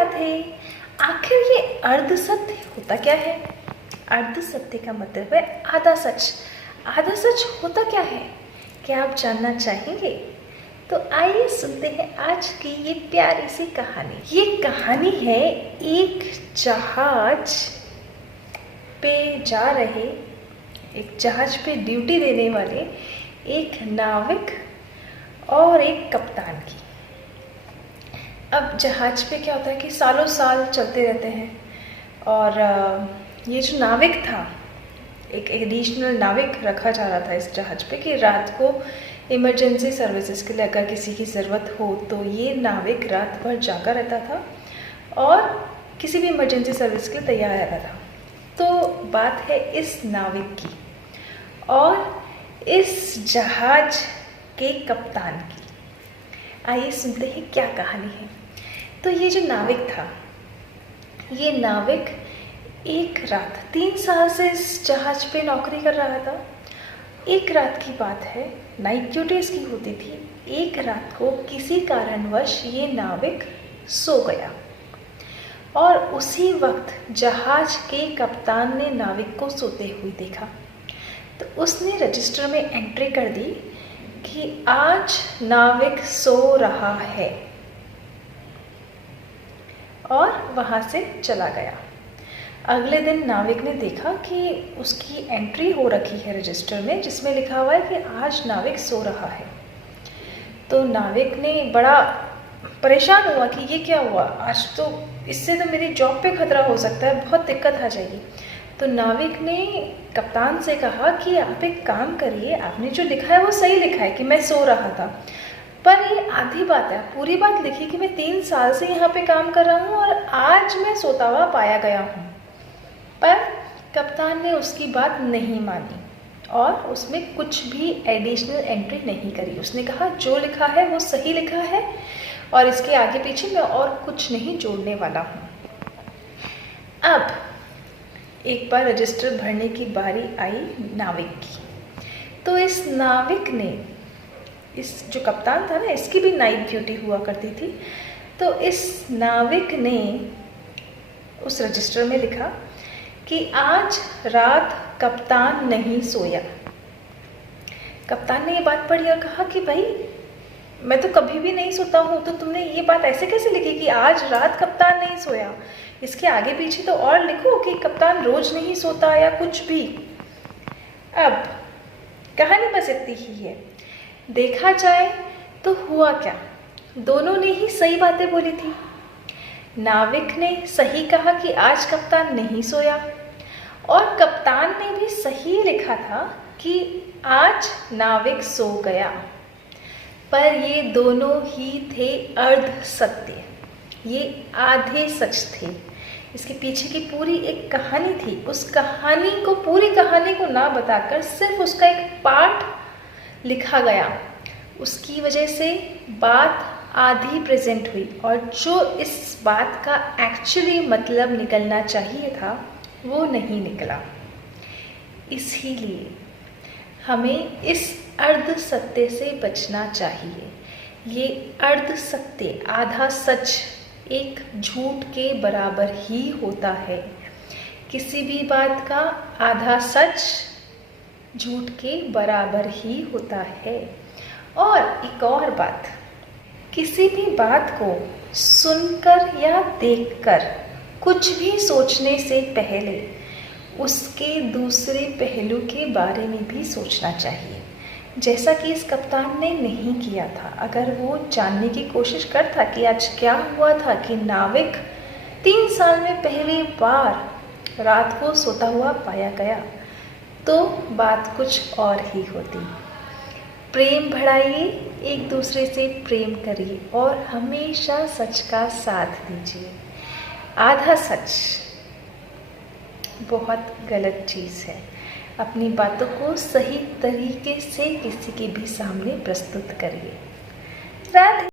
राधे। आखिर ये अर्ध सत्य होता क्या है? अर्ध सत्य का मतलब है आधा सच। आधा सच होता क्या है? क्या आप जानना चाहेंगे? तो आइए सुनते हैं आज की ये प्यारी सी कहानी। ये कहानी है एक जहाज पे जा रहे, एक जहाज पे ड्यूटी देने वाले एक नाविक और एक कप्तान की। अब जहाज पे क्या होता है कि सालों साल चलते रहते हैं और ये जो नाविक था, एक एडिशनल नाविक रखा जा रहा था इस जहाज पे कि रात को इमरजेंसी सर्विसेज के लिए अगर किसी की ज़रूरत हो तो ये नाविक रात भर जागा रहता था और किसी भी इमरजेंसी सर्विस के लिए तैयार रहता था। तो बात है इस नाविक की और इस जहाज के कप्तान की। आइए सुनते हैं क्या कहानी है। तो ये जो नाविक था, ये नाविक एक रात 3 साल से इस जहाज पे नौकरी कर रहा था। एक रात की बात है, नाइट ड्यूटी इसकी होती थी। एक रात को किसी कारणवश ये नाविक सो गया और उसी वक्त जहाज के कप्तान ने नाविक को सोते हुए देखा। तो उसने रजिस्टर में एंट्री कर दी कि आज नाविक सो रहा है और वहाँ से चला गया। अगले दिन नाविक ने देखा कि उसकी एंट्री हो रखी है रजिस्टर में जिसमें लिखा हुआ है कि आज नाविक सो रहा है। तो नाविक ने बड़ा परेशान हुआ कि ये क्या हुआ, आज तो इससे तो मेरी जॉब पे खतरा हो सकता है, बहुत दिक्कत आ जाएगी। तो नाविक ने कप्तान से कहा कि आप एक काम करिए, आपने जो लिखा है वो सही लिखा है कि मैं सो रहा था, पर ये आधी बात है, पूरी बात लिखी कि मैं 3 साल से यहाँ पे काम कर रहा हूँ और आज मैं सोता हुआ पाया गया हूँ। पर कप्तान ने उसकी बात नहीं मानी और उसमें कुछ भी एडिशनल एंट्री नहीं करी। उसने कहा जो लिखा है वो सही लिखा है और इसके आगे पीछे मैं और कुछ नहीं जोड़ने वाला हूँ। अब एक बार रजिस्टर भरने की बारी आई नाविक की। तो इस नाविक ने, इस जो कप्तान था ना, इसकी भी नाइट ड्यूटी हुआ करती थी। तो इस नाविक ने उस रजिस्टर में लिखा कि आज रात कप्तान नहीं सोया। कप्तान ने ये बात पढ़ी और कहा कि भाई मैं तो कभी भी नहीं सोता हूँ, तो तुमने ये बात ऐसे कैसे लिखी कि आज रात कप्तान नहीं सोया? इसके आगे पीछे तो और लिखो कि कप्तान रोज नहीं सोता या कुछ भी। अब कहानी बस इतनी ही है। देखा जाए तो हुआ क्या, दोनों ने ही सही बातें बोली थी। नाविक ने सही कहा कि आज कप्तान नहीं सोया और कप्तान ने भी सही लिखा था कि आज नाविक सो गया। पर ये दोनों ही थे अर्ध सत्य, ये आधे सच थे। इसके पीछे की पूरी एक कहानी थी। उस कहानी को, पूरी कहानी को ना बताकर सिर्फ उसका एक पार्ट लिखा गया। उसकी वजह से बात आधी प्रेजेंट हुई और जो इस बात का एक्चुअली मतलब निकलना चाहिए था वो नहीं निकला। इसीलिए हमें इस अर्ध सत्य से बचना चाहिए। ये अर्ध सत्य, आधा सच एक झूठ के बराबर ही होता है। किसी भी बात का आधा सच झूठ के बराबर ही होता है। और एक और बात, किसी भी बात को सुनकर या देखकर कुछ भी सोचने से पहले उसके दूसरे पहलू के बारे में भी सोचना चाहिए, जैसा कि इस कप्तान ने नहीं किया था। अगर वो जानने की कोशिश करता कि आज क्या हुआ था कि नाविक 3 साल में पहली बार रात को सोता हुआ पाया गया, तो बात कुछ और ही होती। प्रेम बढ़ाइए, एक दूसरे से प्रेम करिए और हमेशा सच का साथ दीजिए। आधा सच बहुत गलत चीज़ है। अपनी बातों को सही तरीके से किसी के भी सामने प्रस्तुत करिए। राधे।